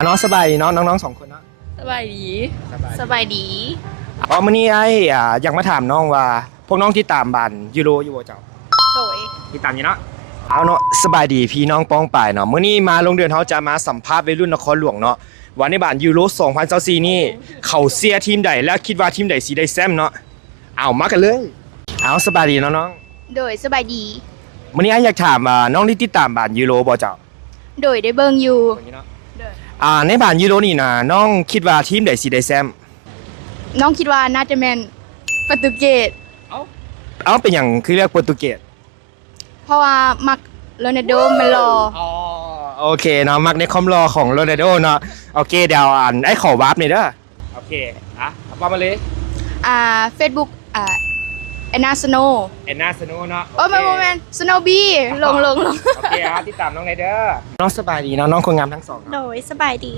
น้องสบายดีเนาะน้องๆสองคนเนาะ สบายดี สบายดี อ๋อมื้อนี้ไอ้อยากมาถามน้องว่าพวกน้องที่ตามบ้านยูโรอยู่บ่เจ้า โดย ที่ตามอยู่เนาะเอาเนาะสบายดีพี่น้องป้องป่ายเนาะมื้อนี้มาลงเดือนเฮาจะมาสัมภาษณ์วัยรุ่นนครหลวงเนาะว่าในบ้านยูโร2024นี่เขาเชียร์ทีมใดและคิดว่าทีมใดสิได้แชมป์เนาะเอามากันเลยเอาสบายดีเนาะน้อง โดยสบายดี มื้อนี้ไอ้อยากถามน้องที่ติดตามบ้านยูโรบ่เจ้า โดยได้เบิ่งอยู่ โดย ในบ้านยูโรนี่นะน้องคิดว่าทีมใดสิได้แชมป์ น้องคิดว่าน่าจะแม่นโปรตุเกส เอาเป็นหยังคือเรียกโปรตุเกส เพราะว่ามักโรนัลโดมันรอ โอเคเนาะมักในคอมรอของโรนัลโดเนาะโอเคเดี๋ยวไอ้ขอวาร์ปหน่อยเด้อโอเคเอาวาร์ปมาเลย Facebook แอนนาสโน แอนนาสโนเนาะ โอ้ยแม่นสโนบี้ลง โอเคติดตามน้องไนเด้อน้องสบายดีเนาะน้องคนงามทั้งสอง โดยสบายดี